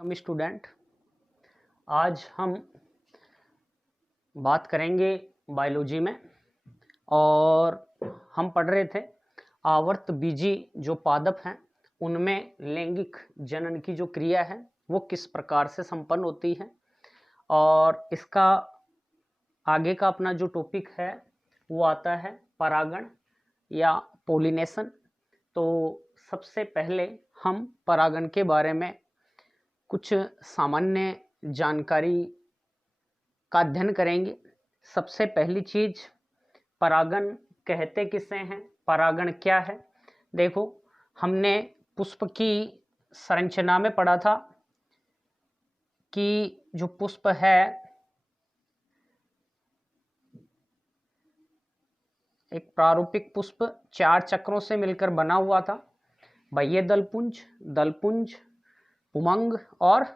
Welcome student. आज हम बात करेंगे बायोलॉजी में और हम पढ़ रहे थे आवर्त बीजी जो पादप हैं उनमें लैंगिक जनन की जो क्रिया है वो किस प्रकार से संपन्न होती है। और इसका आगे का अपना जो टॉपिक है वो आता है परागण या पोलिनेशन। तो सबसे पहले हम परागण के बारे में कुछ सामान्य जानकारी का अध्ययन करेंगे। सबसे पहली चीज, परागण कहते किसे हैं, परागण क्या है। देखो, हमने पुष्प की संरचना में पढ़ा था कि जो पुष्प है एक प्रारूपिक पुष्प 4 चक्रों से मिलकर बना हुआ था। बाह्य दलपुंज, दलपुंज, पुमंग और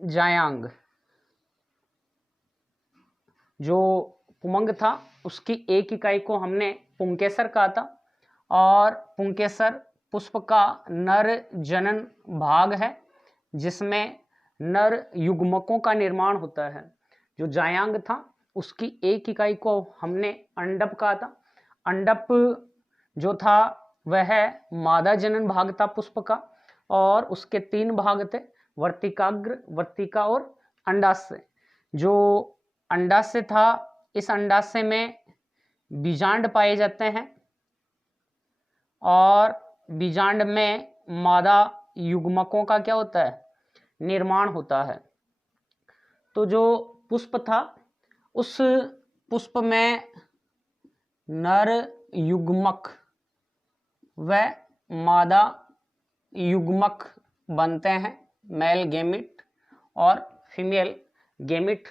जायांग। जो पुमंग था उसकी एक इकाई को हमने पुंकेसर कहा था और पुंकेसर पुष्प का नर जनन भाग है जिसमें नर युग्मकों का निर्माण होता है। जो जायांग था उसकी एक इकाई को हमने अंडप कहा था। अंडप जो था वह मादा जनन भाग था पुष्प का और उसके 3 भाग थे, वर्तिकाग्र, वर्तिका और अंडाशय। जो अंडाशय था, इस अंडाशय में बीजांड पाए जाते हैं और बीजांड में मादा युग्मकों का क्या होता है, निर्माण होता है। तो जो पुष्प था उस पुष्प में नर युग्मक व मादा युग्मक बनते हैं, मेल गेमिट और फीमेल गेमिट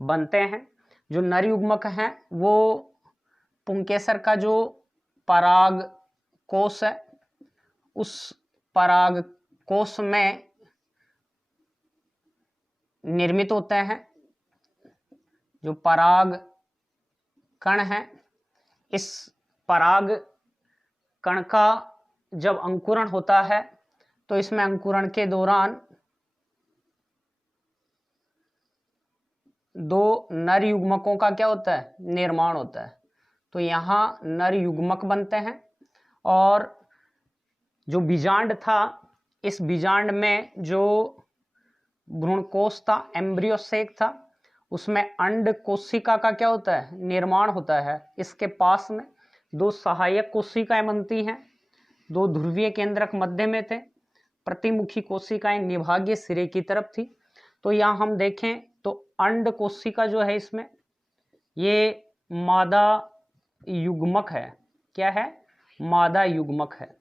बनते हैं। जो नर युग्मक हैं वो पुंकेसर का जो पराग कोश है उस पराग कोश में निर्मित होते हैं। जो पराग कण है, इस पराग कण का जब अंकुरण होता है तो इसमें अंकुरण के दौरान 2 नर युग्मकों का क्या होता है, निर्माण होता है। तो यहाँ नर युग्मक बनते हैं और जो बीजांड था, इस बीजांड में जो भ्रूणकोश था, एम्ब्रियोसेक था, उसमें अंड कोशिका का क्या होता है, निर्माण होता है। इसके पास में 2 सहायक कोशिकाएं बनती हैं। 2 ध्रुवीय केंद्रक मध्य में थे, प्रतिमुखी कोशिकाएं निभागीय सिरे की तरफ थी। तो यहाँ हम देखें तो अंड कोशिका जो है इसमें ये मादा युग्मक है। क्या है, मादा युग्मक है।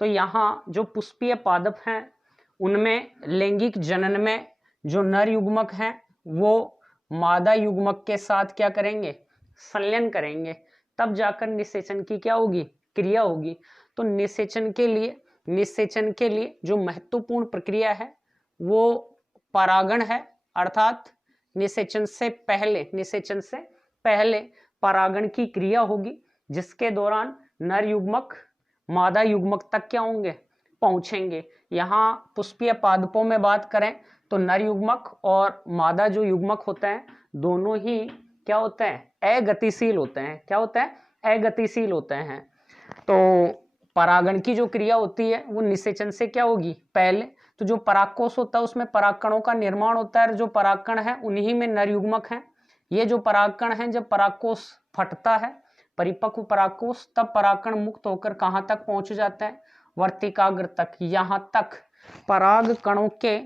तो यहाँ जो पुष्पीय पादप हैं उनमें लैंगिक जनन में जो नर युग्मक हैं वो मादा युग्मक के साथ क्या करेंगे, संलयन करेंगे, तब जाकर निषेचन की क्या होगी, क्रिया होगी। तो निषेचन के लिए जो महत्वपूर्ण प्रक्रिया है वो परागण है, अर्थात निषेचन से पहले परागण की क्रिया होगी जिसके दौरान नर युग्मक मादा युग्मक तक क्या होंगे, पहुंचेंगे। यहाँ पुष्पीय पादपों में बात करें तो नर युग्मक और मादा जो युग्मक होते हैं दोनों ही क्या होते हैं, अगतिशील होते हैं। क्या होते हैं, अगतिशील होते हैं। तो परागण की जो क्रिया होती है वो निषेचन से क्या होगी, पहले। तो जो परागकोश होता है उसमें परागकणों का निर्माण होता है। जो परागकण है उन्हीं में नर युग्मक हैं। ये जो परागकण है, जब परागकोश फटता है, परिपक्व परागकोश, तब परागकण मुक्त होकर कहाँ तक पहुंच जाता है, वर्तिकाग्र तक। यहाँ तक पराग कणों के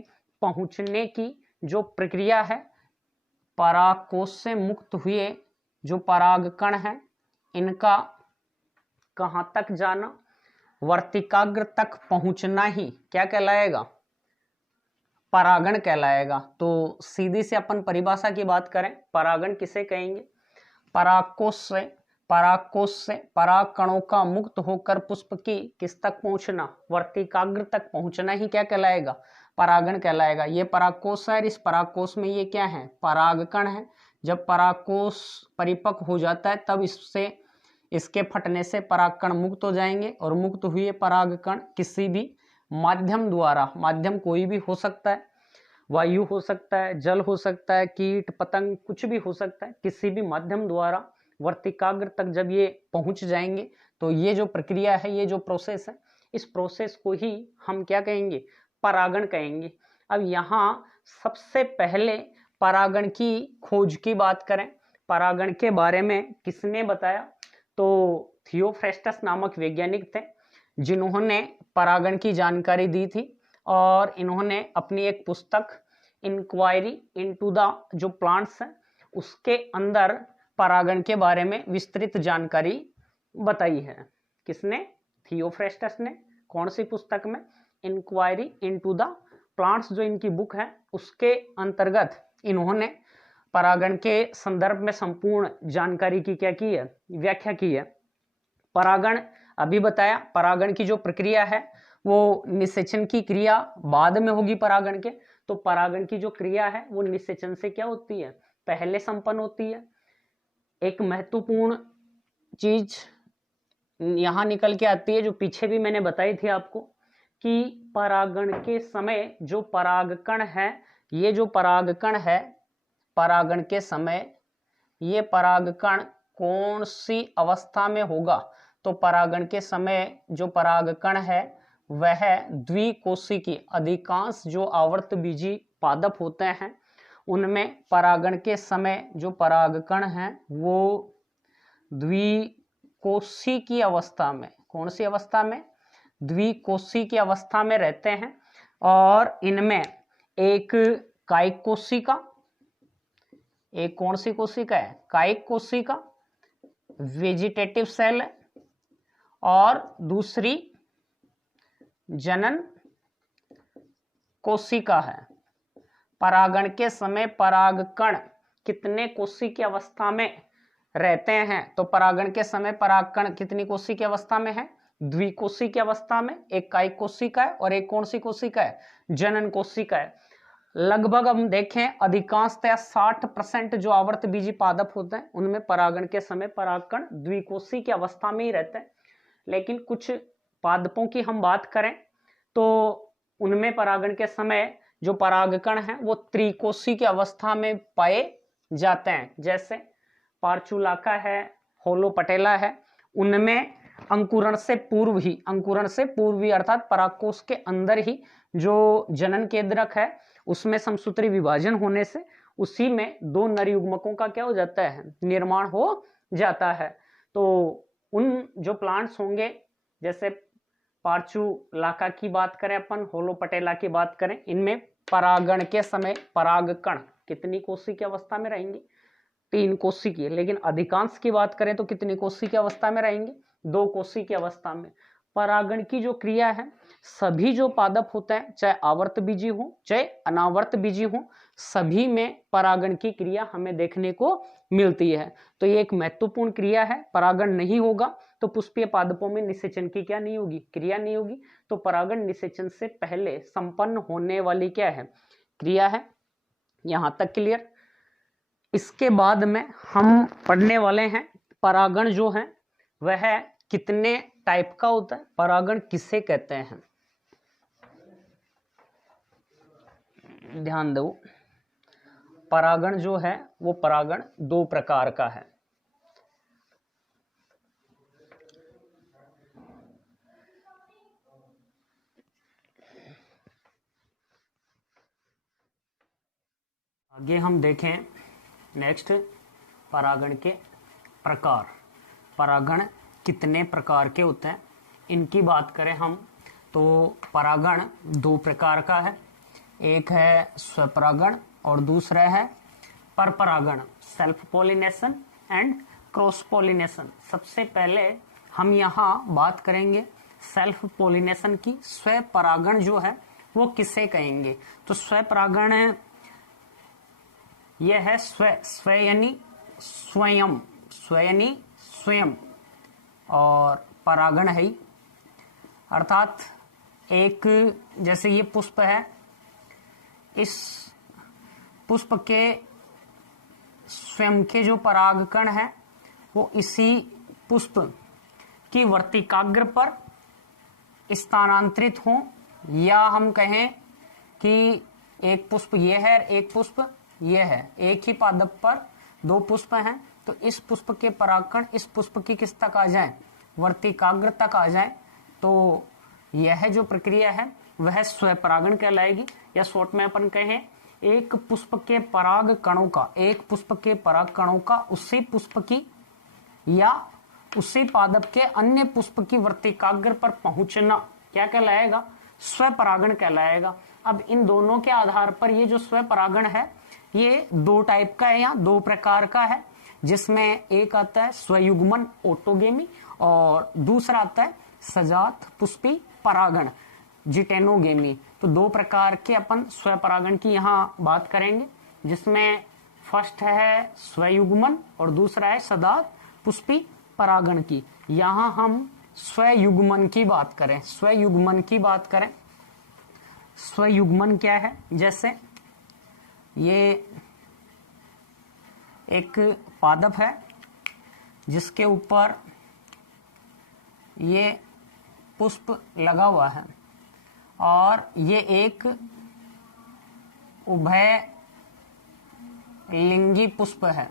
पहुंचने की जो प्रक्रिया है, परागकोश से मुक्त हुए जो परागकण है इनका कहाँ तक जाना, वर्तिकाग्र तक पहुंचना ही क्या कहलाएगा, परागण कहलाएगा। तो सीधी से अपन परिभाषा की बात करें, परागण किसे कहेंगे, परागकोश से पराग कणों का मुक्त होकर पुष्प की किस तक पहुंचना, वर्तिकाग्र तक पहुंचना ही क्या कहलाएगा, परागण कहलाएगा। ये परागकोश है, इस परागकोश में ये क्या है, परागकण है। जब परागकोश परिपक्व हो जाता है तब इसके फटने से परागकण मुक्त हो जाएंगे और मुक्त हुए परागकण किसी भी माध्यम द्वारा, माध्यम कोई भी हो सकता है, वायु हो सकता है, जल हो सकता है, कीट पतंग, कुछ भी हो सकता है। किसी भी माध्यम द्वारा वर्तिकाग्र तक जब ये पहुंच जाएंगे तो ये जो प्रक्रिया है, ये जो प्रोसेस है, इस प्रोसेस को ही हम क्या कहेंगे, परागण कहेंगे। अब यहाँ सबसे पहले परागण की खोज की बात करें, परागण के बारे में किसने बताया, तो थियोफ्रेस्टस नामक वैज्ञानिक थे जिन्होंने परागण की जानकारी दी थी, और इन्होंने अपनी एक पुस्तक इंक्वायरी इनटू द जो प्लांट्स है उसके अंदर परागण के बारे में विस्तृत जानकारी बताई है। किसने, थियोफ्रेस्टस ने। कौन सी पुस्तक में, इंक्वायरी इनटू द प्लांट्स जो इनकी बुक है उसके अंतर्गत इन्होंने परागण के संदर्भ में संपूर्ण जानकारी की क्या की है, व्याख्या की है। परागण अभी बताया, परागण की जो प्रक्रिया है वो निषेचन की क्रिया बाद में होगी परागण के, तो परागण की जो क्रिया है वो निषेचन से क्या होती है, पहले संपन्न होती है। एक महत्वपूर्ण चीज यहां निकल के आती है जो पीछे भी मैंने बताई थी आपको, कि परागण के समय जो परागकण है, ये जो परागकण है, परागण के समय ये परागकण कौन सी अवस्था में होगा, तो परागण के समय जो परागकण है वह द्विकोशिकी, अधिकांश जो आवर्तबीजी पादप होते हैं उनमें परागण के समय जो परागकण हैं वो द्विकोशी की अवस्था में, कौन सी अवस्था में, द्विकोशी की अवस्था में रहते हैं। और इनमें एक कायिक कोशिका, एक कौन सी कोशिका है, कायिक कोशिका, वेजिटेटिव सेल है, और दूसरी जनन कोशिका है। परागण के समय परागकण कितने कोशी की अवस्था में रहते हैं, तो परागण के समय परागकण कितनी कोशी की अवस्था में है, द्विकोशी की अवस्था में। एक कायिक कोशिका है और एक कौन सी कोशिका है, जनन कोशिका है। लगभग हम देखें अधिकांशतः 60% जो आवर्तबीजी पादप होते हैं उनमें परागण के समय परागकण द्विकोशी की अवस्था में ही रहते हैं। लेकिन कुछ पादपों की हम बात करें तो उनमें परागण के समय जो परागकण हैं वो त्रिकोशी की अवस्था में पाए जाते हैं। जैसे पार्चुलाका है, होलोपटेला है, उनमें अंकुरण से पूर्व ही अर्थात परागकोश के अंदर ही जो जनन केंद्रक है उसमें समसूत्री विभाजन होने से उसी में दो नर युग्मकों का क्या हो जाता है, निर्माण हो जाता है। तो उन जो प्लांट्स होंगे, जैसे पार्चुलाका की बात करें अपन, होलोपटेला की बात करें, इनमें परागण के समय परागकण कितनी कोशी की अवस्था में रहेंगे, 3 कोशी की। लेकिन अधिकांश की बात करें तो कितनी कोशी की अवस्था में रहेंगे, 2 कोशी की अवस्था में। परागण की जो क्रिया है, सभी जो पादप होते हैं, चाहे आवर्त बीजी हो चाहे अनावर्त बीजी हो, सभी में परागण की क्रिया हमें देखने को मिलती है। तो ये एक महत्वपूर्ण क्रिया है। परागण नहीं होगा तो पुष्पीय पादपों में निषेचन की क्या नहीं होगी, क्रिया नहीं होगी। तो परागण निषेचन से पहले संपन्न होने वाली क्या है, क्रिया है। यहां तक क्लियर। इसके बाद में हम पढ़ने वाले हैं परागण जो है वह कितने टाइप का होता है, परागण किसे कहते हैं। ध्यान दो, परागण जो है वो परागण 2 प्रकार का है। आगे हम देखें नेक्स्ट परागण के प्रकार, परागण कितने प्रकार के होते हैं इनकी बात करें हम तो परागण 2 प्रकार का है। एक है स्वपरागण और दूसरा है परपरागण, self pollination and cross pollination. सबसे पहले हम यहाँ बात करेंगे सेल्फ पॉलिनेशन की। स्वपरागण जो है वो किसे कहेंगे, तो स्वपरागण यह है स्व यानी स्वयं, स्व यानी स्वयं, और परागण है ही, अर्थात एक जैसे ये पुष्प है, इस पुष्प के स्वयं के जो परागकण है वो इसी पुष्प की वर्तिकाग्र पर स्थानांतरित हों, या हम कहें कि एक पुष्प ये है, एक पुष्प ये है, एक ही पादप पर दो पुष्प हैं, तो इस पुष्प के परागकण इस पुष्प की किस तक आ जाए, वर्तिकाग्र तक आ जाए, तो यह जो प्रक्रिया है वह स्वपरागण कहलाएगी। या शॉर्ट में अपन कहें एक पुष्प के पराग कणों का, एक पुष्प के पराग कणों का उसी पुष्प की या उसी पादप के अन्य पुष्प की वर्तिकाग्र पर पहुंचना क्या कहलाएगा, स्वपरागण कहलाएगा। अब इन दोनों के आधार पर ये जो स्वपरागण है ये दो टाइप का है या दो प्रकार का है, जिसमें एक आता है स्वयुग्मन ऑटोगेमी और दूसरा आता है सजात पुष्पी परागण जिटेनोगेमी। तो दो प्रकार के अपन स्वपरागण की यहाँ बात करेंगे, जिसमें फर्स्ट है स्वयुग्मन और दूसरा है सजात पुष्पी परागण की। यहाँ हम स्वयुग्मन की बात करें, स्वयुग्मन की बात करें। स्वयुग्मन क्या है, जैसे ये एक पादप है जिसके ऊपर ये पुष्प लगा हुआ है और ये एक उभय लिंगी पुष्प है।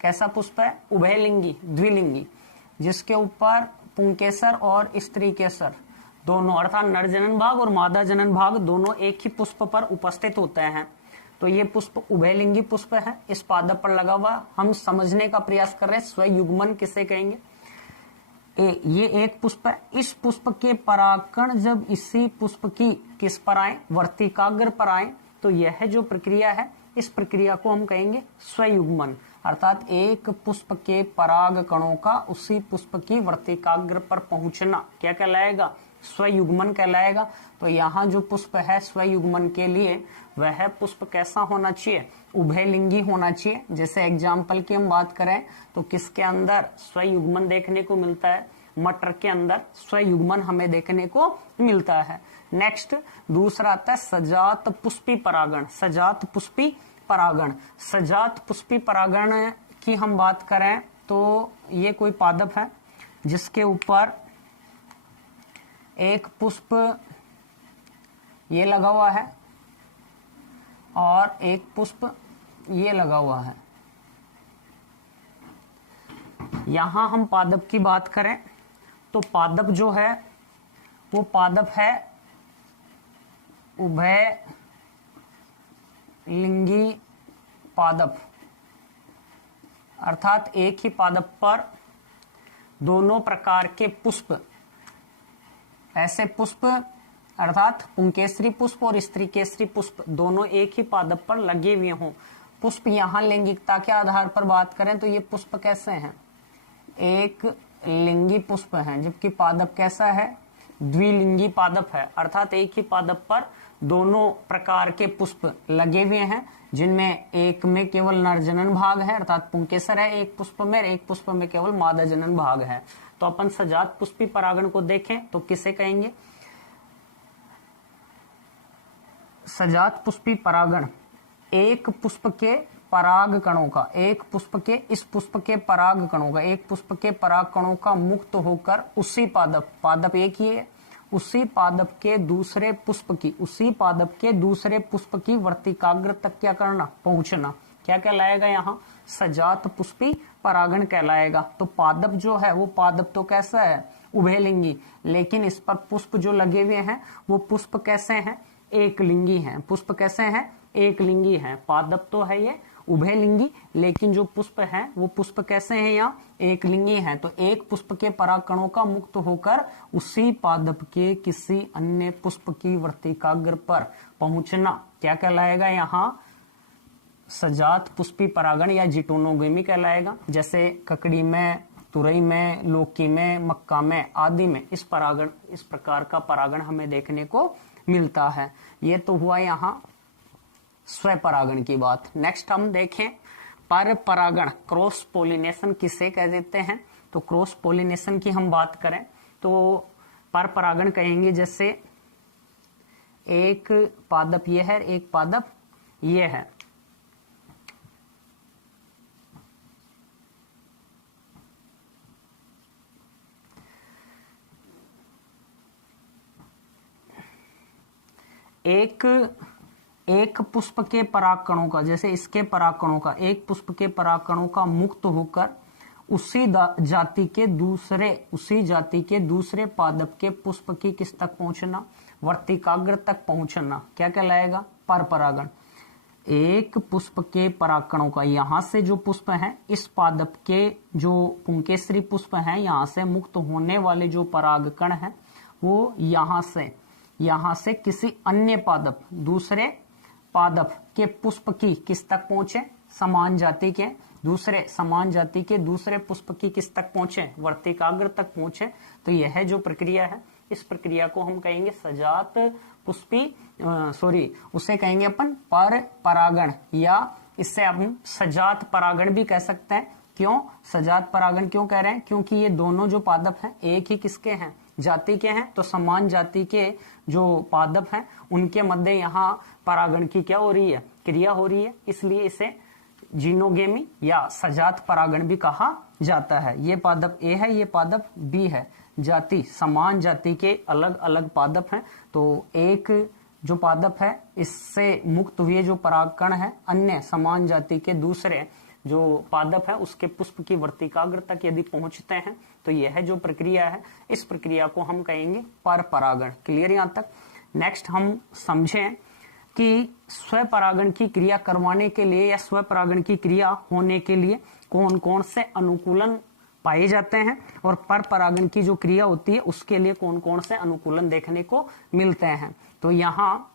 कैसा पुष्प है, उभयलिंगी, द्विलिंगी, जिसके ऊपर पुंकेसर और स्त्री केसर दोनों अर्थात नर जनन भाग और मादा जनन भाग दोनों एक ही पुष्प पर उपस्थित होते हैं। तो ये पुष्प उभयलिंगी पुष्प है, इस पादप पर लगा हुआ। हम समझने का प्रयास कर रहे हैं स्वयुग्मन किसे कहेंगे। ये एक पुष्प है, इस पुष्प के परागकण जब इसी पुष्प की किस पर आए, वर्तिकाग्र पर आए, तो यह जो प्रक्रिया है इस प्रक्रिया को हम कहेंगे स्वयुग्मन। अर्थात एक पुष्प के पराग कणों का उसी पुष्प की वर्तिकाग्र पर पहुंचना क्या कहलाएगा, स्वयुग्मन कहलाएगा। तो यहाँ जो पुष्प है स्वयुग्मन के लिए वह पुष्प कैसा होना चाहिए, उभयलिंगी होना चाहिए। जैसे एग्जाम्पल की हम बात करें तो किसके अंदर स्वयुग्मन देखने को मिलता है, मटर के अंदर स्वयुग्मन हमें देखने को मिलता है। नेक्स्ट दूसरा आता है सजात पुष्पी परागण। सजात पुष्पी परागण, सजात पुष्पी परागण की हम बात करें तो ये कोई पादप है जिसके ऊपर एक पुष्प ये लगा हुआ है और एक पुष्प ये लगा हुआ है। यहां हम पादप की बात करें तो पादप जो है वो पादप है उभय लिंगी पादप, अर्थात एक ही पादप पर दोनों प्रकार के पुष्प, ऐसे पुष्प अर्थात पुंकेसरी पुष्प और स्त्री केसरी पुष्प दोनों एक ही पादप पर लगे हुए हों। पुष्प यहाँ लैंगिकता के आधार पर बात करें तो ये पुष्प कैसे हैं, एक लिंगी पुष्प हैं, जबकि पादप कैसा है, द्विलिंगी पादप है। अर्थात एक ही पादप पर दोनों प्रकार के पुष्प लगे हुए हैं, जिनमें एक में केवल नर जनन भाग है अर्थात पुंकेसर है एक पुष्प में, एक पुष्प में केवल मादा जनन भाग है। तो अपन सजात पुष्पी परागण को देखें तो किसे कहेंगे, सजात पुष्पी परागण एक पुष्प के पराग कणों का, एक पुष्प के इस पुष्प के पराग कणों का, एक पुष्प के पराग कणों का मुक्त होकर उसी पादप, पादप एक ही है, उसी पादप के दूसरे पुष्प की, उसी पादप के दूसरे पुष्प की वर्तिकाग्र तक क्या करना, पहुंचना, क्या कहलाएगा, यहाँ सजात पुष्पी परागण कहलाएगा। तो पादप जो है वो पादप तो कैसा है, उभयलिंगी, लेकिन इस पर पुष्प जो लगे हुए हैं वो पुष्प कैसे हैं, एक लिंगी हैं। पुष्प कैसे हैं, एक लिंगी हैं। पादप तो है ये उभयलिंगी, लेकिन जो पुष्प हैं वो पुष्प कैसे हैं, यहाँ एक लिंगी हैं। तो एक पुष्प के परागकणों का मुक्त होकर उसी पादप के किसी अन्य पुष्प की वर्तिकाग्र पर पहुंचना क्या कहलाएगा, यहाँ सजात पुष्पी परागण या जिटोनोगेमी कहलाएगा। जैसे ककड़ी में, तुरई में, लौकी में, मक्का में आदि में इस प्रकार का परागण हमें देखने को मिलता है। ये तो हुआ यहाँ स्वपरागण की बात। नेक्स्ट हम देखें पर परागण, क्रॉस पोलिनेशन किसे कह देते हैं। तो क्रॉस पोलिनेशन की हम बात करें तो पर परागण कहेंगे जैसे एक पादप ये है, एक पादप ये है, एक एक पुष्प के परागकणों का, जैसे इसके परागकणों का, एक पुष्प के परागकणों का मुक्त होकर उसी जाति के दूसरे पादप के पुष्प की किस तक पहुंचना, वर्तिकाग्र तक पहुंचना, क्या कहलाएगा, पर परागण। एक पुष्प के परागकणों का, यहां से जो पुष्प है, इस पादप के जो पुंकेसरी पुष्प है, यहां से मुक्त होने वाले जो परागकण है वो यहां से किसी अन्य पादप, दूसरे पादप के पुष्प की किस तक पहुंचे, समान जाति के दूसरे पुष्प की किस तक पहुंचे, वर्तिकाग्र तक पहुंचे। तो यह जो प्रक्रिया है, इस प्रक्रिया को हम कहेंगे सजात पुष्पी उसे कहेंगे अपन पर परागण, या इससे हम सजात परागण भी कह सकते हैं। क्यों सजात परागण क्यों कह रहे हैं, क्योंकि ये दोनों जो पादप हैं एक ही किसके हैं, जाति के हैं। तो समान जाति के जो पादप हैं उनके मध्य यहाँ परागण की क्या हो रही है, क्रिया हो रही है, इसलिए इसे जीनोगेमी या सजात परागण भी कहा जाता है। ये पादप ए है, ये पादप बी है, जाति समान जाति के अलग अलग पादप हैं। तो एक जो पादप है इससे मुक्त हुए जो परागकण है अन्य समान जाति के दूसरे जो पादप है उसके पुष्प की वर्तिकाग्र तक यदि पहुंचते हैं तो यह जो प्रक्रिया है, इस प्रक्रिया को हम कहेंगे पर परागण। क्लियर यहाँ तक। नेक्स्ट हम समझें कि स्वपरागण की क्रिया करवाने के लिए या स्वपरागण की क्रिया होने के लिए कौन कौन से अनुकूलन पाए जाते हैं, और पर परागण की जो क्रिया होती है उसके लिए कौन कौन से अनुकूलन देखने को मिलते हैं। तो यहाँ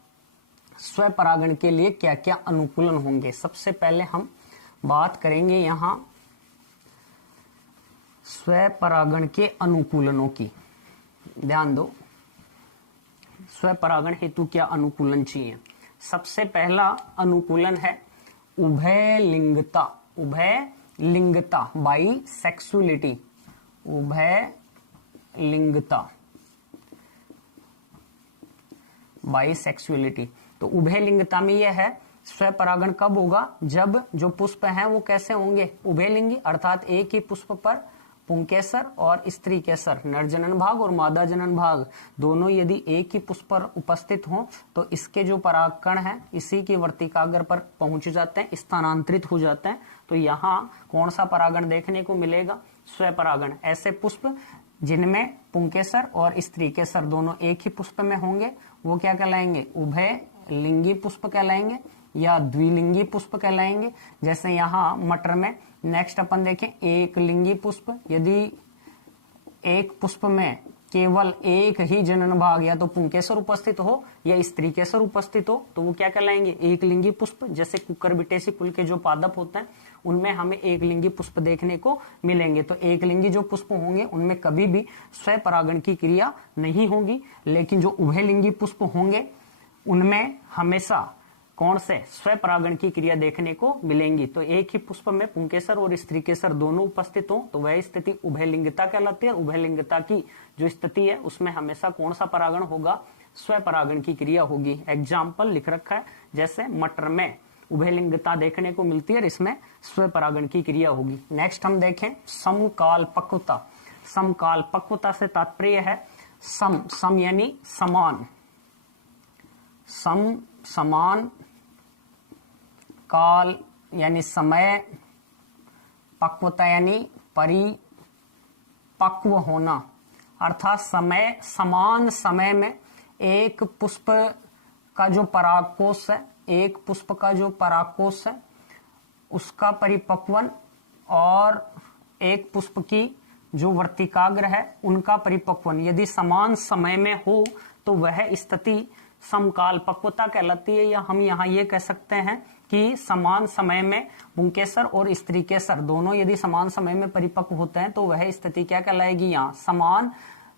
स्वपरागण के लिए क्या क्या अनुकूलन होंगे, सबसे पहले हम बात करेंगे यहाँ स्वपरागण के अनुकूलनों की। ध्यान दो, स्वपरागण हेतु क्या अनुकूलन चाहिए। सबसे पहला अनुकूलन है उभयलिंगता, बाई सेक्सुअलिटी, उभयलिंगता, बाई सेक्सुअलिटी। तो उभयलिंगता में यह है स्वपरागण कब होगा, जब जो पुष्प हैं वो कैसे होंगे, उभयलिंगी, अर्थात एक ही पुष्प पर पुंकेसर और स्त्री केसर, नर जनन भाग और मादा जनन भाग दोनों यदि एक ही पुष्प पर उपस्थित हों तो इसके जो परागकण हैं इसी की वर्तिकाग्र पर पहुंच जाते हैं, स्थानांतरित हो जाते हैं। तो यहाँ कौन सा परागण देखने को मिलेगा, स्वपरागण। ऐसे पुष्प जिनमें पुंकेसर और स्त्री केसर दोनों एक ही पुष्प में होंगे वो क्या कहलाएंगे, उभय लिंगी पुष्प कहलाएंगे या द्विलिंगी पुष्प कहलाएंगे। जैसे यहाँ मटर में नेक्स्ट अपन देखें एक लिंगी पुष्प, यदि एक पुष्प में केवल एक ही जनन भाग या तो पुंकेसर उपस्थित हो या स्त्री केसर उपस्थित हो तो वो क्या कहलाएंगे, एक लिंगी पुष्प। जैसे कुकुरबिटेसी कुल के जो पादप होते हैं उनमें हमें एक लिंगी पुष्प देखने को मिलेंगे। तो एक लिंगी जो पुष्प होंगे उनमें कभी भी स्वपरागण की क्रिया नहीं होगी, लेकिन जो उभयलिंगी पुष्प होंगे उनमें हमेशा कौन से स्वपरागण की क्रिया देखने को मिलेंगी। तो एक ही पुष्प में पुंकेसर और स्त्री केसर दोनों उपस्थित हो तो वह स्थिति उभयलिंगता कहलाती है। उभयलिंगता की जो स्थिति है उसमें हमेशा कौन सा परागण होगा, स्वपरागण की क्रिया होगी। एग्जाम्पल लिख रखा है, जैसे मटर में उभयलिंगता देखने को मिलती है, इसमें स्वपरागण की क्रिया होगी। नेक्स्ट हम देखें समकाल पक्वता। समकाल पक्वता से तात्पर्य है सम यानी समान, समान, काल यानी समय, पक्वता यानी परिपक्व होना, अर्थात समान समय में एक पुष्प का जो परागकोश है, एक पुष्प का जो परागकोश है उसका परिपक्वन और एक पुष्प की जो वर्तिकाग्र है उनका परिपक्वन यदि समान समय में हो तो वह स्थिति समकाल पक्वता कहलाती है। या हम यहाँ ये कह सकते हैं कि समान समय में पुंकेसर और स्त्री केसर दोनों यदि समान समय में परिपक्व होते हैं तो वह स्थिति क्या कहलाएगी, यहाँ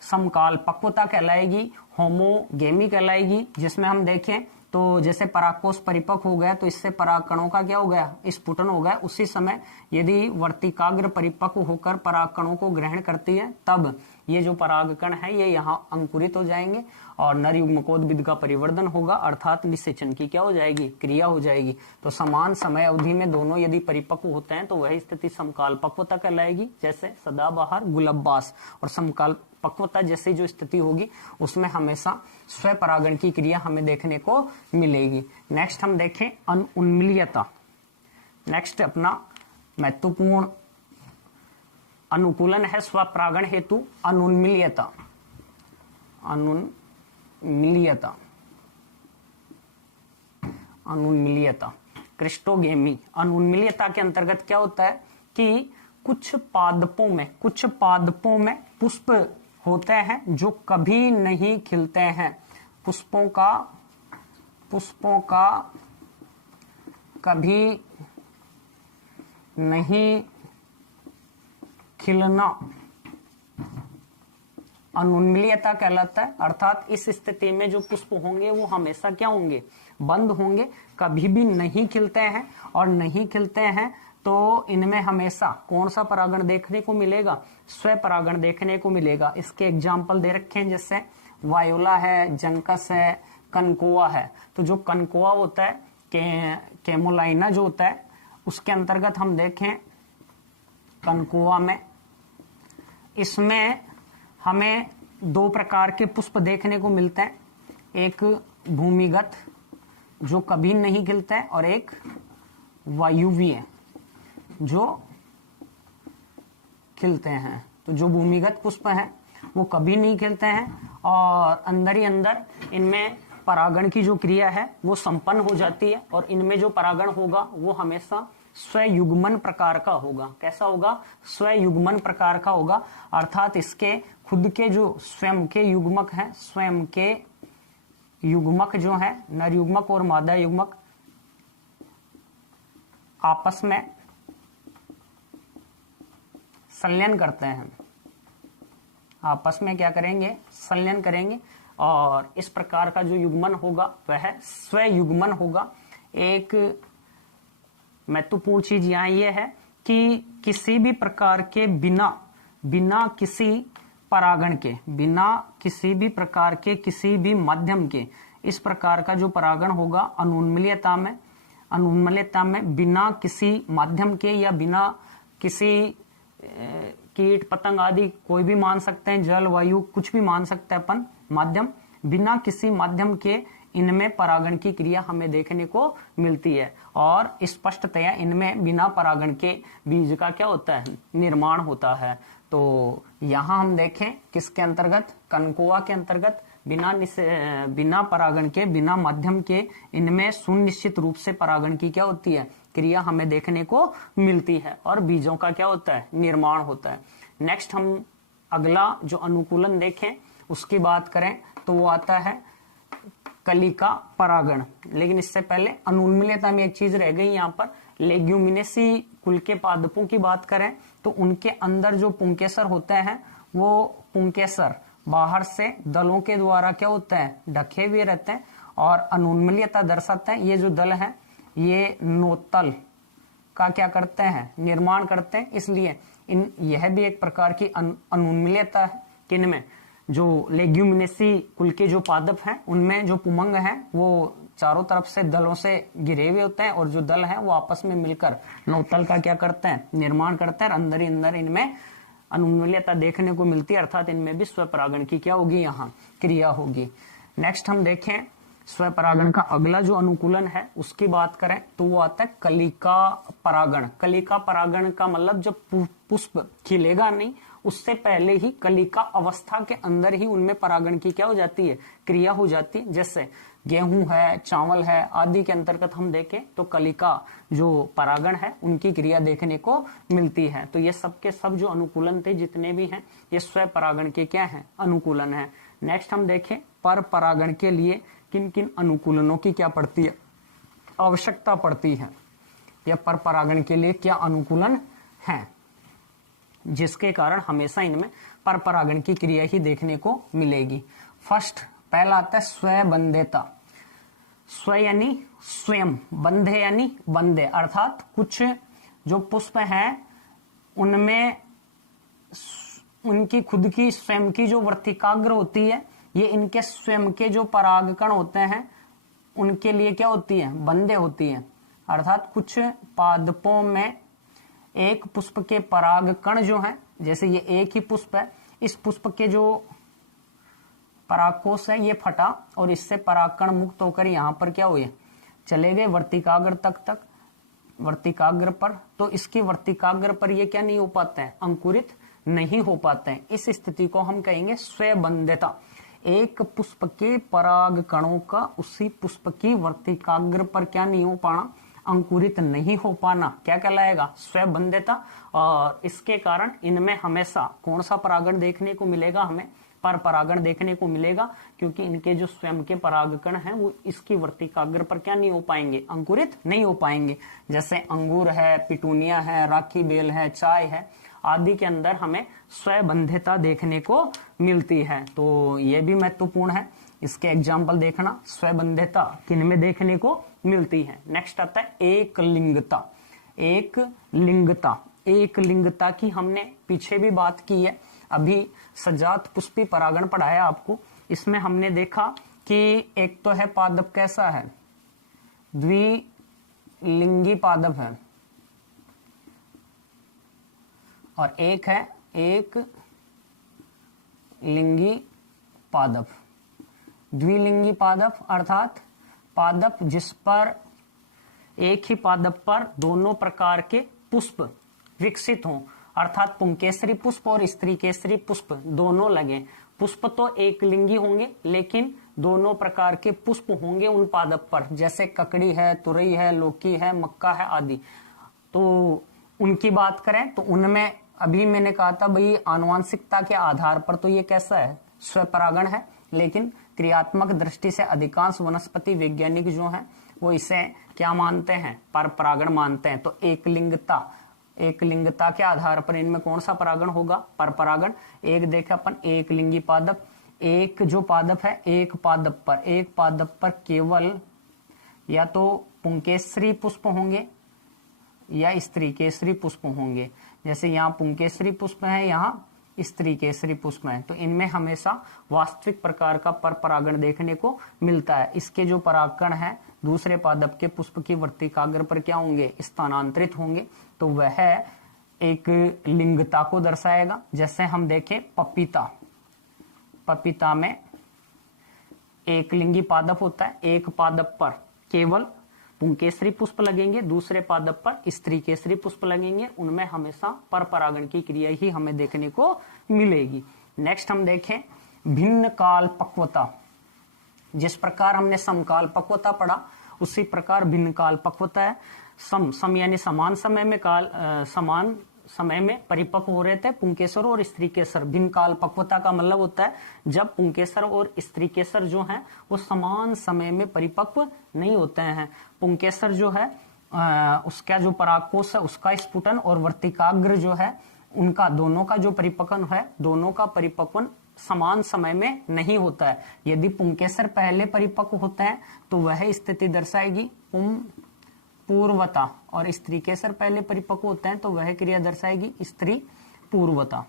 समकाल पक्वता कहलाएगी, होमोगेमी कहलाएगी। जिसमें हम देखें तो जैसे परागकोश परिपक्व हो गया तो इससे परागकणों का क्या हो गया, स्फुटन हो गया। उसी समय यदि वर्तिकाग्र परिपक्व होकर परागकणों को ग्रहण करती है तब ये जो परागकण है ये यहाँ अंकुरित हो जाएंगे और नर युग्मकोद्भिद का परिवर्धन होगा, अर्थात निषेचन की क्या हो जाएगी, क्रिया हो जाएगी। तो समान समय अवधि में दोनों यदि परिपक्व होते हैं तो वही स्थिति समकाल पक्वता कहलाएगी, जैसे सदाबहार, गुलाबबास। और समकाल पक्वता जैसी जो स्थिति होगी उसमें हमेशा स्वपरागण की क्रिया हमें देखने को मिलेगी। नेक्स्ट हम देखें उन्मीलियता। नेक्स्ट अपना महत्वपूर्ण अनुकूलन है स्वपरागण हेतु अनुन्मीलियता। अनुन्मीलियता, अनुन्मीलियता, क्रिस्टोगेमी। अनुन्मीलियता के अंतर्गत क्या होता है कि कुछ पादपों में पुष्प होते हैं जो कभी नहीं खिलते हैं। पुष्पों का कभी नहीं खिलना अनुन्मीलियता कहलाता है। अर्थात इस स्थिति में जो पुष्प होंगे वो हमेशा क्या होंगे, बंद होंगे, कभी भी नहीं खिलते हैं। और नहीं खिलते हैं तो इनमें हमेशा कौन सा परागण देखने को मिलेगा, स्वपरागण देखने को मिलेगा। इसके एग्जाम्पल दे रखे हैं, जैसे वायोला है, जंकस है, कनकोआ है। तो जो कनकोआ होता है, केमोलाइना जो होता है, उसके अंतर्गत हम देखें कनकोआ में, इसमें हमें दो प्रकार के पुष्प देखने को मिलते हैं। एक भूमिगत जो कभी नहीं खिलता है और एक वायुवीय जो खिलते हैं। तो जो भूमिगत पुष्प हैं वो कभी नहीं खिलते हैं और अंदर ही अंदर इनमें परागण की जो क्रिया है वो संपन्न हो जाती है और इनमें जो परागण होगा वो हमेशा स्वयुग्मन प्रकार का होगा। कैसा होगा, स्वयुग्मन प्रकार का होगा। अर्थात इसके खुद के जो स्वयं के युग्मक हैं, स्वयं के युग्मक जो है, नर युग्मक और मादा युग्मक आपस में संलयन करते हैं। आपस में क्या करेंगे, संलयन करेंगे और इस प्रकार का जो युग्मन होगा वह स्वयुग्मन होगा। एक महत्वपूर्ण चीज यहाँ ये है कि किसी भी प्रकार के बिना किसी परागण के, बिना किसी भी प्रकार के किसी भी माध्यम के, इस प्रकार का जो परागण होगा अनुन्मीलियता में बिना किसी माध्यम के या बिना किसी कीट पतंग आदि कोई भी मान सकते हैं, जल वायु कुछ भी मान सकते हैं अपन माध्यम, बिना किसी माध्यम के इनमें परागण की क्रिया हमें देखने को मिलती है। और स्पष्टतया इनमें बिना परागण के बीज का क्या होता है, निर्माण होता है। तो यहां हम देखें किसके अंतर्गत, कनकोआ के अंतर्गत बिना परागण के, बिना माध्यम के इनमें सुनिश्चित रूप से परागण की क्या होती है, क्रिया हमें देखने को मिलती है और बीजों का क्या होता है, निर्माण होता है। नेक्स्ट हम अगला जो अनुकूलन देखें उसकी बात करें तो वो आता है कलिका परागण। लेकिन इससे पहले अनुन्मीलियता में एक चीज रह गई यहाँ पर, लेग्यूमिनेसी कुल के पादपों की बात करें तो उनके अंदर जो पुंकेसर होते हैं वो पुंकेसर बाहर से दलों के द्वारा क्या होते हैं, ढके हुए रहते हैं और अनुन्मीलियता दर्शाते हैं। ये जो दल है ये नोतल का क्या करते हैं, निर्माण करते हैं। इसलिए यह भी एक प्रकार की अनुन्मीलियता है। किनमें, जो लेग्यूमिनेसी कुल के जो पादप हैं उनमें जो पुमंग हैं वो चारों तरफ से दलों से घिरे हुए होते हैं और जो दल हैं वो आपस में मिलकर नोतल का क्या करते हैं, निर्माण करते हैं। अंदर ही अंदर इनमें अनुन्मीलियता देखने को मिलती है, अर्थात इनमें भी स्वपरागण की क्या होगी, यहाँ क्रिया होगी। नेक्स्ट हम देखें स्वपरागण का अगला जो अनुकूलन है उसकी बात करें तो वो आता है कलिका परागण। कलिका परागण का मतलब जब पुष्प खिलेगा नहीं उससे पहले ही कलिका अवस्था के अंदर ही उनमें परागण की क्या हो जाती है, क्रिया हो जाती है। जैसे गेहूं है, चावल है आदि के अंतर्गत हम देखें तो कलिका जो परागण है उनकी क्रिया देखने को मिलती है। तो ये सब के सब जो अनुकूलन थे जितने भी हैं ये स्व परागण के क्या है, अनुकूलन है। नेक्स्ट हम देखें पर परागण के लिए किन किन अनुकूलनों की क्या पड़ती है, आवश्यकता पड़ती है, या पर परागण के लिए क्या अनुकूलन है जिसके कारण हमेशा इनमें पर परागण की क्रिया ही देखने को मिलेगी। फर्स्ट पहला आता है स्वबंधेता। स्व यानी स्वयं, बंधे यानी बंधे, अर्थात कुछ जो पुष्प हैं उनमें उनकी खुद की स्वयं की जो वर्तिकाग्र होती है, ये इनके स्वयं के जो परागकण होते हैं उनके लिए क्या होती है, बंधे होती है। अर्थात कुछ पादपों में एक पुष्प के परागकण जो है, जैसे ये एक ही पुष्प है, इस पुष्प के जो परागकोश है ये फटा और इससे परागकण मुक्त होकर यहाँ पर क्या हुए, चले गए वर्तिकाग्र तक वर्तिकाग्र पर। तो इसकी वर्तिकाग्र पर ये क्या नहीं हो पाते हैं, अंकुरित नहीं हो पाते हैं। इस स्थिति को हम कहेंगे स्वबंधिता। एक पुष्प के पराग कणों का उसी पुष्प की वर्तिकाग्र पर क्या नहीं हो पाना, अंकुरित नहीं हो पाना, क्या कहलाएगा, स्वबंधिता। और इसके कारण इनमें हमेशा कौन सा परागण देखने को मिलेगा, हमें पर परागण देखने को मिलेगा, क्योंकि इनके जो स्वयं के परागकण हैं वो इसकी वर्तिकाग्र पर क्या नहीं हो पाएंगे, अंकुरित नहीं हो पाएंगे। जैसे अंगूर है, पिटूनिया है, राखी बेल है, चाय है आदि के अंदर हमें स्वबंधिता देखने को मिलती है। तो ये भी महत्वपूर्ण है, इसके एग्जाम्पल देखना, स्वबंधिता किनमें देखने को मिलती है। नेक्स्ट आता है एक लिंगता। एक लिंगता, एक लिंगता की हमने पीछे भी बात की है, अभी सजात पुष्पी परागण पढ़ाया आपको। इसमें हमने देखा कि एक तो है पादप कैसा है, द्विलिंगी पादप है, और एक है एक लिंगी पादप। द्विलिंगी पादप अर्थात पादप जिस पर एक ही पादप पर दोनों प्रकार के पुष्प विकसित हों, अर्थात पुंकेसरी पुष्प और स्त्री केसरी पुष्प दोनों लगे। पुष्प तो एक लिंगी होंगे लेकिन दोनों प्रकार के पुष्प होंगे उन पादप पर, जैसे ककड़ी है, तुरई है, लौकी है, मक्का है आदि। तो उनकी बात करें तो उनमें अभी मैंने कहा था भाई आनुवांशिकता के आधार पर तो ये कैसा है, स्वपरागण है, लेकिन क्रियात्मक दृष्टि से अधिकांश वनस्पति वैज्ञानिक जो हैं वो इसे क्या मानते हैं, पर परागण मानते हैं। तो एक लिंगता के आधार पर इनमें कौन सा परागण होगा, पर परागण। एक देखे अपन एक लिंगी पादप, एक जो पादप है एक पादप पर केवल या तो पुंकेसरी पुष्प होंगे या स्त्री केसरी पुष्प होंगे। जैसे यहाँ पुंकेसरी पुष्प है, यहाँ स्त्री केसरी पुष्प है, तो इनमें हमेशा वास्तविक प्रकार का पर परागण देखने को मिलता है। इसके जो परागकण है दूसरे पादप के पुष्प की वर्तिकाग्र पर क्या होंगे, स्थानांतरित होंगे, तो वह एक लिंगता को दर्शाएगा। जैसे हम देखें पपीता में एक लिंगी पादप होता है, एक पादप पर केवल पुंकेसरी पुष्प लगेंगे, दूसरे पादप पर स्त्री केसरी पुष्प लगेंगे, उनमें हमेशा पर परागण की क्रिया ही हमें देखने को मिलेगी। नेक्स्ट हम देखें भिन्न काल पक्वता। जिस प्रकार हमने समकाल पक्वता पढ़ा उसी प्रकार भिन्न काल पक्वता है। सम यानी समान समय में समान समय में परिपक्व हो रहे थे पुंकेसर और स्त्री केसर। भिन्न काल पक्वता का मतलब होता है जब पुंकेसर और स्त्री केसर जो हैं वो समान समय में परिपक्व नहीं होते हैं। पुंकेसर जो है उसका जो परागकोश है उसका स्फुटन और वर्तिकाग्र जो है उनका दोनों का जो परिपक्वन है, दोनों का परिपक्वन समान समय में नहीं होता है। यदि पुंकेसर पहले परिपक्व होते हैं तो वह स्थिति दर्शाएगी पूर्वता, और स्त्री केसर पहले परिपक्व होते हैं तो वह क्रिया दर्शाएगी स्त्री पूर्वता।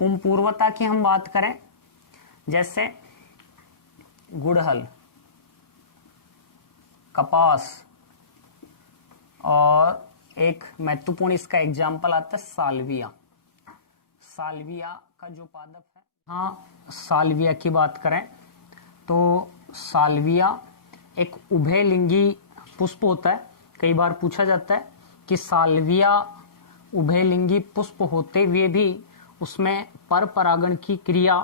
पूर्वता की हम बात करें, जैसे गुड़हल, कपास, और एक महत्वपूर्ण इसका एग्जाम्पल आता है साल्विया। साल्विया का जो पादप है, हाँ साल्विया की बात करें तो साल्विया एक उभयलिंगी पुष्प होता है। कई बार पूछा जाता है कि साल्विया उभयलिंगी पुष्प होते हुए भी उसमें पर परागण की क्रिया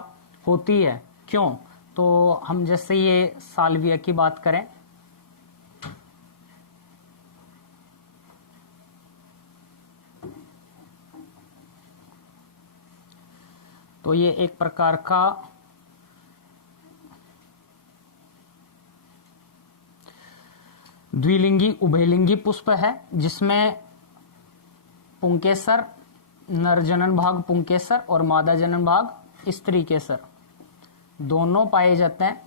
होती है, क्यों? तो हम जैसे ये साल्विया की बात करें तो ये एक प्रकार का द्विलिंगी उभयलिंगी पुष्प है जिसमें पुंकेसर नर जनन भाग पुंकेसर और मादा जनन भाग स्त्री केसर दोनों पाए जाते हैं।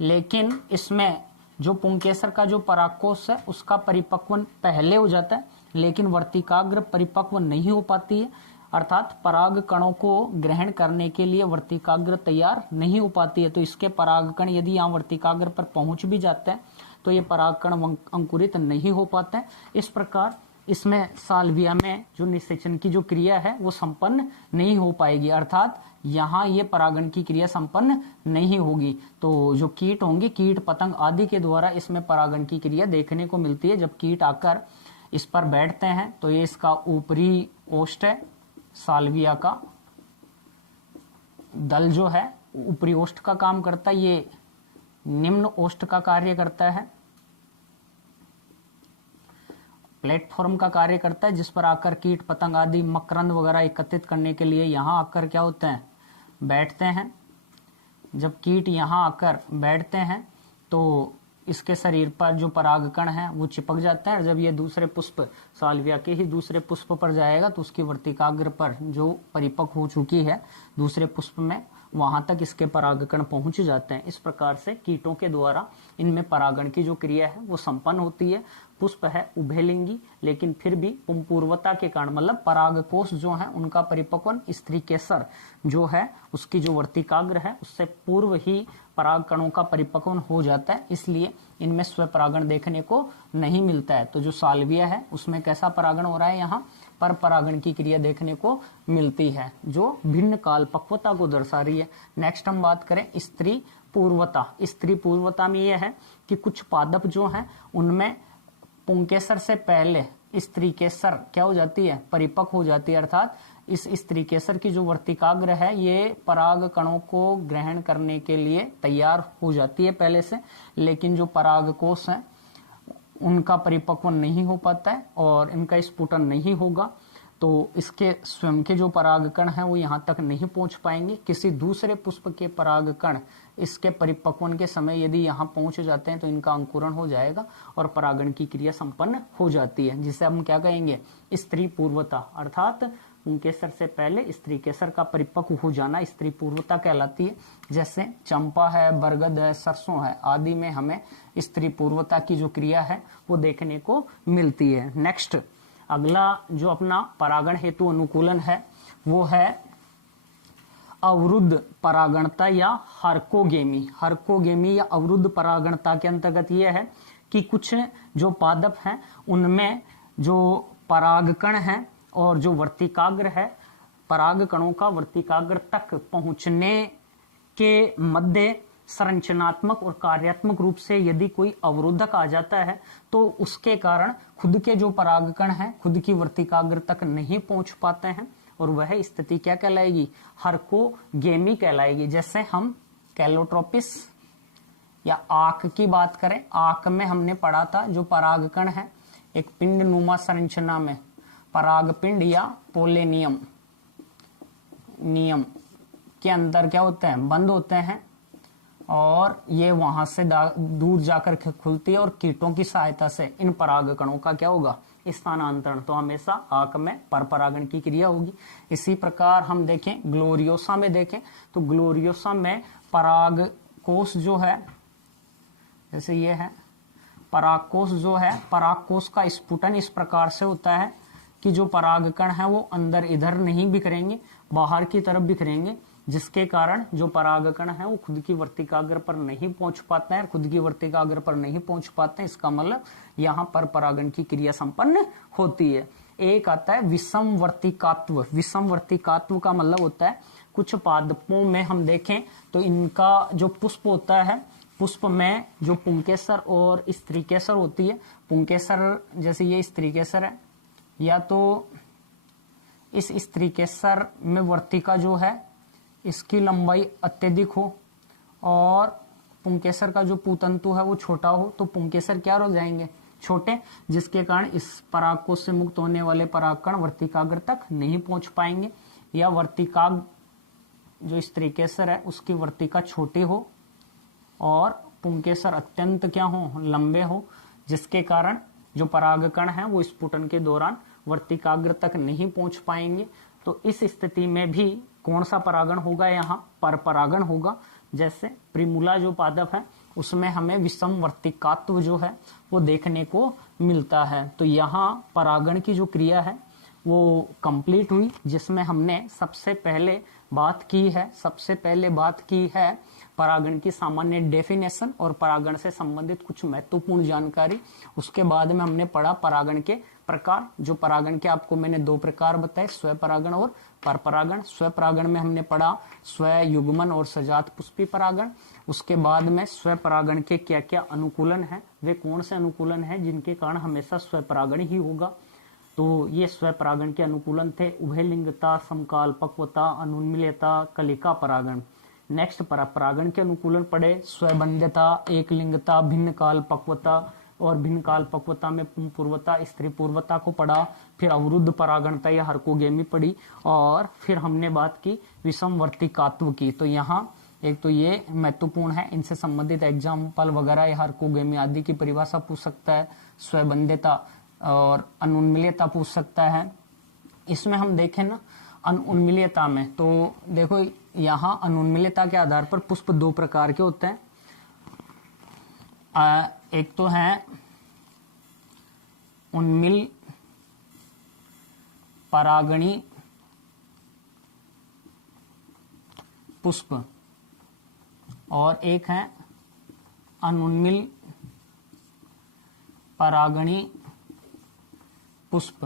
लेकिन इसमें जो पुंकेसर का जो परागकोश है उसका परिपक्वन पहले हो जाता है, लेकिन वर्तिकाग्र परिपक्व नहीं हो पाती है। अर्थात पराग कणों को ग्रहण करने के लिए वर्तिकाग्र तैयार नहीं हो पाती है। तो इसके परागकण यदि यहाँ वर्तिकाग्र पर पहुंच भी जाते हैं तो ये परागकण अंकुरित नहीं हो पाते हैं। इस प्रकार इसमें साल्विया में जो निषेचन की जो क्रिया है वो संपन्न नहीं हो पाएगी, अर्थात यहाँ ये परागण की क्रिया संपन्न नहीं होगी। तो जो कीट होंगे, कीट पतंग आदि के द्वारा इसमें परागण की क्रिया देखने को मिलती है। जब कीट आकर इस पर बैठते हैं तो ये इसका ऊपरी ओष्ठ है, साल्विया का दल जो है ऊपरी ओष्ठ का काम करता है, ये निम्न ओष्ठ का कार्य करता है, प्लेटफॉर्म का कार्य करता है, जिस पर आकर कीट पतंग आदि मकरंद वगैरह एकत्रित करने के लिए यहाँ आकर क्या होते हैं, बैठते हैं। जब कीट यहाँ आकर बैठते हैं तो इसके शरीर पर जो परागकण है वो चिपक जाता है, और जब ये दूसरे पुष्प, साल्विया के ही दूसरे पुष्प पर जाएगा तो उसकी वर्तिकाग्र पर जो परिपक्व हो चुकी है दूसरे पुष्प में, वहां तक इसके परागकण पहुंच जाते हैं। इस प्रकार से कीटों के द्वारा इनमें परागण की जो क्रिया है वो संपन्न होती है। पुष्प है उभयलिंगी, लेकिन फिर भी पुंपूर्वता के कारण, मतलब परागकोश जो है उनका परिपक्वन स्त्री केसर जो है उसकी जो वर्तिकाग्र है उससे पूर्व ही पराग कणों का परिपक्वन हो जाता है, इसलिए इनमें स्वपरागण देखने को नहीं मिलता है। तो जो साल्विया है उसमें कैसा परागण हो रहा है, यहाँ पर परागण की क्रिया देखने को मिलती है जो भिन्न काल पक्वता को दर्शा रही है। नेक्स्ट हम बात करें स्त्री पूर्वता। स्त्री पूर्वता में यह है कि कुछ पादप जो हैं उनमें पुंकेसर से पहले स्त्री केसर क्या हो जाती है, परिपक्व हो जाती है, अर्थात इस स्त्री केसर की जो वर्तिकाग्र है ये पराग कणों को ग्रहण करने के लिए तैयार हो जाती है पहले से, लेकिन जो परागकोश है उनका परिपक्वन नहीं हो पाता है और इनका स्फुटन नहीं होगा, तो इसके स्वयं के जो परागकण हैं वो यहाँ तक नहीं पहुंच पाएंगे। किसी दूसरे पुष्प के परागकण इसके परिपक्वन के समय यदि यहाँ पहुंच जाते हैं तो इनका अंकुरण हो जाएगा और परागण की क्रिया संपन्न हो जाती है, जिसे हम क्या कहेंगे, स्त्री पूर्वता, अर्थात पुंकेसर से पहले स्त्री केसर का परिपक्व हो जाना स्त्री पूर्वता कहलाती है। जैसे चंपा है, बरगद है, सरसों है आदि में हमें स्त्री पूर्वता की जो क्रिया है वो देखने को मिलती है। नेक्स्ट अगला जो अपना परागण हेतु अनुकूलन है वो है अवरुद्ध परागणता या हर्कोगेमी। हर्कोगेमी या अवरुद्ध परागणता के अंतर्गत यह है कि कुछ जो पादप हैं उनमें जो परागकण है और जो वर्तिकाग्र है, पराग कणों का वर्तिकाग्र तक पहुंचने के मध्य संरचनात्मक और कार्यात्मक रूप से यदि कोई अवरोधक आ जाता है तो उसके कारण खुद के जो परागकण हैं खुद की वर्तिकाग्र तक नहीं पहुंच पाते हैं और वह स्थिति क्या कहलाएगी, हर्कोगेमी कहलाएगी। जैसे हम कैलोट्रोपिस या आंख की बात करें, आंख में हमने पढ़ा था जो परागकण है एक पिंड नुमा संरचना में परागपिंड या पोलेनियम नियम के अंदर क्या होते हैं, बंद होते हैं और ये वहां से दूर जाकर खुलती है और कीटों की सहायता से इन परागकणों का क्या होगा, स्थानांतरण। तो हमेशा आंख में पर परागण की क्रिया होगी। इसी प्रकार हम देखें ग्लोरियोसा में देखें तो ग्लोरियोसा में परागकोश जो है, जैसे ये है परागकोश जो है, परागकोश का स्फुटन इस प्रकार से होता है कि जो परागकण है वो अंदर इधर नहीं बिखरेंगे, बाहर की तरफ बिखरेंगे, जिसके कारण जो परागकण है वो खुद की वर्तिकाग्र पर नहीं पहुंच पाते हैं। खुद की वर्तिकाग्र पर नहीं पहुंच पाते हैं, इसका मतलब यहाँ पर परागण की क्रिया संपन्न होती है। एक आता है विषम वर्तिकात्व। विषम वर्तिकात्व का मतलब होता है कुछ पादपों में हम देखें तो इनका जो पुष्प होता है, पुष्प में जो पुंकेसर और स्त्रीकेसर होती है, पुंकेसर जैसे ये स्त्रीकेसर है, या तो इस स्त्रीकेसर में वर्तिका जो है इसकी लंबाई अत्यधिक हो और पुंकेसर का जो पूतंतु है वो छोटा हो, तो पुंकेसर क्या हो जाएंगे, छोटे, जिसके कारण इस परागकोश से मुक्त होने वाले परागकण वर्तिकाग्र तक नहीं पहुंच पाएंगे। या वर्तिकाग जो स्त्रीकेसर है उसकी वर्तिका छोटी हो और पुंकेसर अत्यंत क्या हो, लंबे हो, जिसके कारण जो परागकण है वो स्फुटन के दौरान वर्तिकाग्र तक नहीं पहुंच पाएंगे। तो इस स्थिति में भी कौन सा परागण होगा, यहाँ पर परागण होगा। जैसे प्रिमुला जो पादप है उसमें हमें विषम वर्तिकात्व जो है वो देखने को मिलता है। तो यहाँ परागण की जो क्रिया है वो कंप्लीट हुई, जिसमें हमने सबसे पहले बात की है परागण की सामान्य डेफिनेशन और परागण से संबंधित कुछ महत्वपूर्ण जानकारी। उसके बाद में हमने पढ़ा परागण के प्रकार। जो परागण के आपको मैंने 2 प्रकार बताए, स्व परागण और पर परागण। स्व परागण में हमने पढ़ा स्व युग्मन और सजात पुष्पी परागण। उसके बाद में स्व परागण के क्या क्या अनुकूलन है, वे कौन से अनुकूलन है जिनके कारण हमेशा स्व परागण ही होगा। तो ये स्व परागण के अनुकूलन थे उभयलिंगता, समकाल पक्वता, अनुन्मीलता, कलिका परागण। नेक्स्ट परागण के अनुकूलन पढ़े स्वबंध्यता, एक लिंगता, भिन्न काल पक्वता और भिन्न काल पक्वता में पूर्वता, स्त्री पूर्वता को पढ़ा। फिर अवरुद्ध परागणता या हर्कोगेमी पढ़ी और फिर हमने बात की विषमवर्तिकात्व की। तो यहाँ एक तो ये महत्वपूर्ण है, इनसे संबंधित एग्जाम्पल वगैरह या हर्कोगेमी आदि की परिभाषा पूछ सकता है। स्वबंध्यता और अनुन्मीलता पूछ सकता है। इसमें हम देखें ना अनुन्मीलता में, तो देखो यहाँ अनुन्मीलता के आधार पर पुष्प 2 प्रकार के होते हैं। एक तो है उन्मील परागणी पुष्प और एक है अनुन्मील परागणी पुष्प।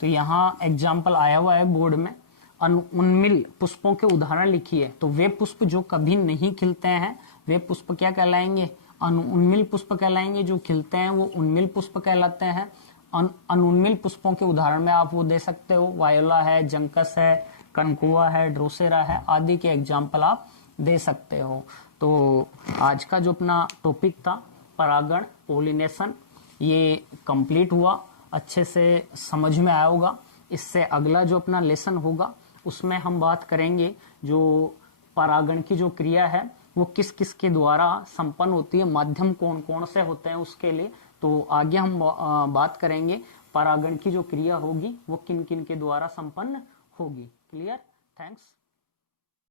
तो यहाँ एग्जाम्पल आया हुआ है बोर्ड में, उन्मील पुष्पों के उदाहरण लिखिए। तो वे पुष्प जो कभी नहीं खिलते हैं वे पुष्प क्या कहलाएंगे, अनुन्मील पुष्प कहलाएंगे। जो खिलते हैं वो उन्मील पुष्प कहलाते हैं। अनुन्मील पुष्पों के उदाहरण में आप वो दे सकते हो, वायोला है, जंकस है, कनकुआ है, ड्रोसेरा है आदि के एग्जाम्पल आप दे सकते हो। तो आज का जो अपना टॉपिक था परागण, पोलिनेशन, ये कंप्लीट हुआ, अच्छे से समझ में आया होगा। इससे अगला जो अपना लेसन होगा उसमें हम बात करेंगे जो परागण की जो क्रिया है वो किस किस के द्वारा संपन्न होती है, माध्यम कौन कौन से होते हैं उसके लिए। तो आगे हम बात करेंगे परागण की जो क्रिया होगी वो किन किन के द्वारा संपन्न होगी। क्लियर? थैंक्स।